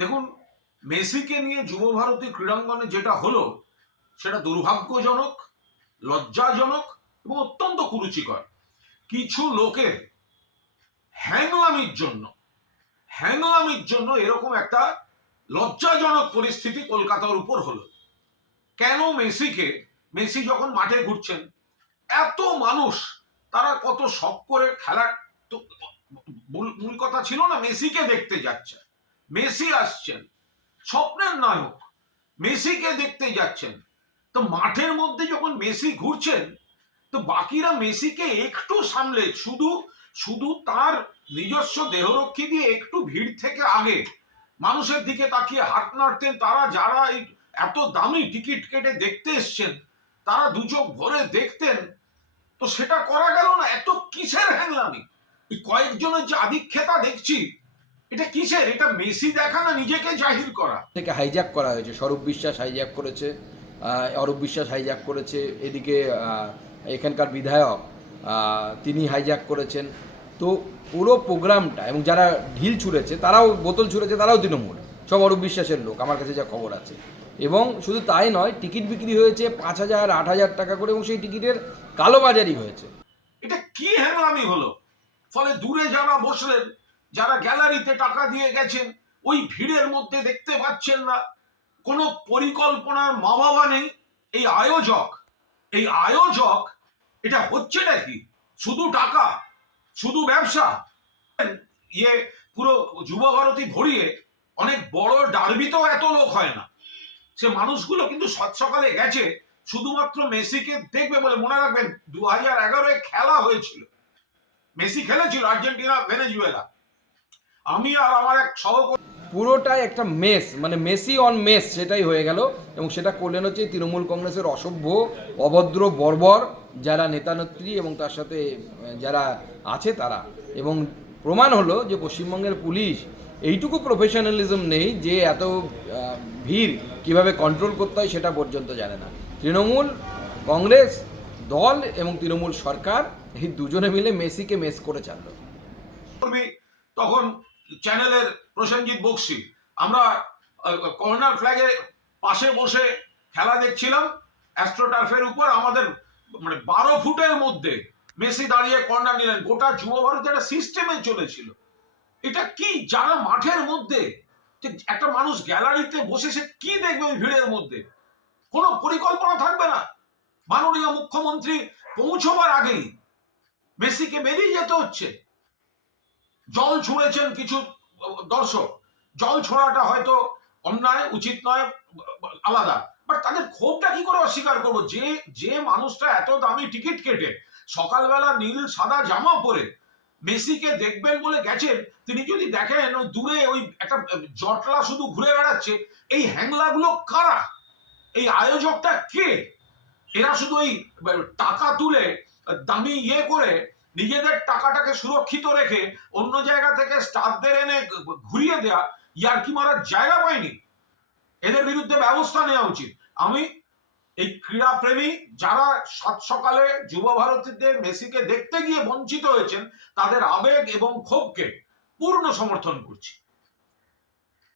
দেখুন, মেসিকে নিয়ে যুব ভারতী ক্রীড়াঙ্গনে যেটা হলো সেটা দুর্ভাগ্যজনক, লজ্জাজনক এবং অত্যন্ত কুরুচিকর। কিছু লোকের হ্যাংলামির জন্য এরকম একটা লজ্জাজনক পরিস্থিতি কলকাতার উপর হলো। কেন মেসি যখন মাঠে ঘুরছেন, এত মানুষ তারা কত শখ করে খেলার, তো মূল কথা ছিল না মেসিকে দেখতে যাচ্ছে, মেসি আসছেন, স্বপ্নের নায়ক, মেসিকে দেখতে যাচ্ছেন। তো মাঠের মধ্যে যখন মেসি ঘুরছেন, তো বাকিরা মেসিকে একটু সামলে শুধু শুধু তার নিজস্ব দেহরক্ষী দিয়ে একটু ভিড় থেকে আগে মানুষের দিকে তাকিয়ে হাত নাড়তেন। তারা যারা এই এত দামি টিকিট কেটে দেখতে এসছেন তারা দু চোখ ভরে দেখতেন। তো সেটা করা গেল না। এত কিসের হ্যাংলামি? এই কয়েকজনের যে আধিক্যতা দেখছি, এটা কিসের? এটা মেসি দেখা না নিজেকে জাহির করা? থেকে হাইজ্যাক করা হয়েছে। স্বরূপ বিশ্বাস হাইজ্যাক করেছে, অরূপ বিশ্বাস হাইজ্যাক করেছে, এদিকে এখানকার বিধায়ক তিনি হাইজ্যাক করেছেন। তো পুরো প্রোগ্রামটা, এবং যারা ঢিল ছুঁড়েছে তারাও, বোতল ছুঁড়েছে তারাও তৃণমূল, সব অরূপ বিশ্বাসের লোক, আমার কাছে যা খবর আছে। এবং শুধু তাই নয়, টিকিট বিক্রি হয়েছে 5,000 8,000 টাকা করে, এবং সেই টিকিটের কালোবাজারি হয়েছে। এটা কি হ্যাংলামি হলো? ফলে দূরে যারা বসলেন, যারা গ্যালারিতে টাকা দিয়ে গেছেন, ওই ভিড়ের মধ্যে দেখতে পাচ্ছেন না। কোনো পরিকল্পনার মা বাবা নেই। এই আয়োজক এটা হচ্ছে নাকি? শুধু টাকা, শুধু ব্যবসা। পুরো যুব ভারতী ভরিয়ে অনেক বড় ডার্বিতেও এত লোক হয় না। সে মানুষগুলো কিন্তু সকালে গেছে শুধুমাত্র মেসিকে দেখবে বলে। মনে রাখবেন 2011 খেলা হয়েছিল, মেসি খেলেছিল আর্জেন্টিনা ভেনেজুয়েলা। আমি আর আমার এক সহকর্মী, পুরোটাই একটা মেস, মানে মেসি অন মেস সেটাই হয়ে গেল। এবং সেটা করলেন হচ্ছে তৃণমূল কংগ্রেসের অসভ্য, অভদ্র, বর্বর যারা নেতানেত্রী এবং তার সাথে যারা আছে তারা। এবং প্রমাণ হলো যে পশ্চিমবঙ্গের পুলিশ এইটুকু প্রফেশনালিজম নেই যে এত ভিড় কিভাবে কন্ট্রোল করতে হয় সেটা পর্যন্ত জানে না। তৃণমূল কংগ্রেস দল এবং তৃণমূল সরকার এই দুজনে মিলে মেসিকে মেস করে চাললো। তখন চ্যানেলের প্রসেনজিৎ বক্সি, আমরা কর্নার ফ্ল্যাগের পাশে বসে খেলা দেখছিলাম অ্যাস্ট্রোটার্ফের উপর। আমাদের মানে 12 ফুটের মধ্যে মেসি দাঁড়িয়ে কর্নার নিলেন। গোটা যুব ভারত একটা সিস্টেমে চলেছিল। এটা কি? যারা মাঠের মধ্যে, একটা মানুষ গ্যালারিতে বসে সে কি দেখবে ওই ভিড়ের মধ্যে? কোনো পরিকল্পনা থাকবে না। মাননীয় মুখ্যমন্ত্রী পৌঁছবার আগেই মেসিকে বেরিয়ে যেতে হচ্ছে। জল ছুঁড়েছেন কিছু দর্শক, জল ছোড়াটা হয়তো অন্যায়, উচিত নয়, আলাদা। বাট তাদের ক্ষোভটা কি করে অস্বীকার করবো? যে মানুষটা এত দামি টিকিট কেটে সকালবেলা নীল সাদা জামা পরে মেসিকে দেখবেন বলে গেছেন, তিনি যদি দেখেন ওই দূরে ওই একটা জটলা শুধু ঘুরে বেড়াচ্ছে, এই হ্যাংলাগুলো কারা? এই আয়োজকটা কে? এরা শুধু ওই টাকা তুলে দামি করে নিজেদের টাকাটাকে সুরক্ষিত রেখে অন্য জায়গা থেকে স্টারদের এনে ঘুরিয়ে দেয়া, ইয়ার্কি মারার জায়গা পায়নি। এদের বিরুদ্ধে ব্যবস্থা নেওয়া উচিত। আমি এই ক্রীড়াপ্রেমী যারা সাত সকালে যুব ভারতীদের মেসিকে দেখতে গিয়ে বঞ্চিত হয়েছেন, তাদের আবেগ এবং ক্ষোভকে পূর্ণ সমর্থন করছি।